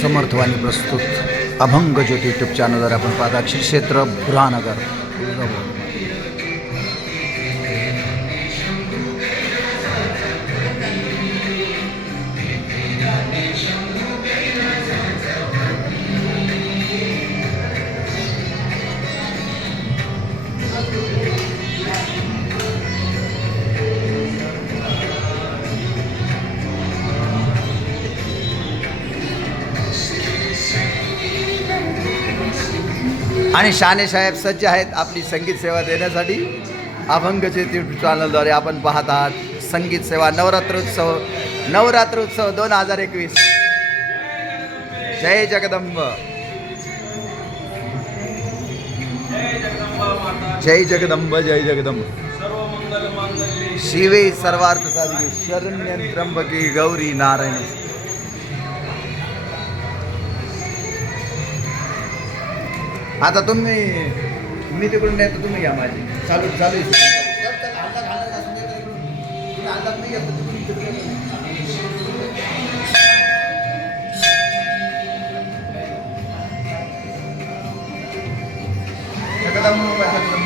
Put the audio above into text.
समर्थवाणी प्रस्तुत अभंग ज्योती यूट्यूब चॅनलवर आपण पाहता श्री क्षेत्र बुरहानगर तुळजाभवानी. आणि शाने साहेब सज्ज आहेत आपली संगीत सेवा देण्यासाठी. अभंगचे यूट्यूब चॅनलद्वारे आपण पाहत आहात संगीत सेवा नवरात्रोत्सव 2021. जय जगदंब, जय जगदंब, जय जगदंब. शिवे सर्वार्थ साधिके शरण्य त्र्यंबके गौरी नारायण. आता तुम्ही मी तिकडून नाही तर तुम्ही घ्या माझी चालू चालू जगदंब.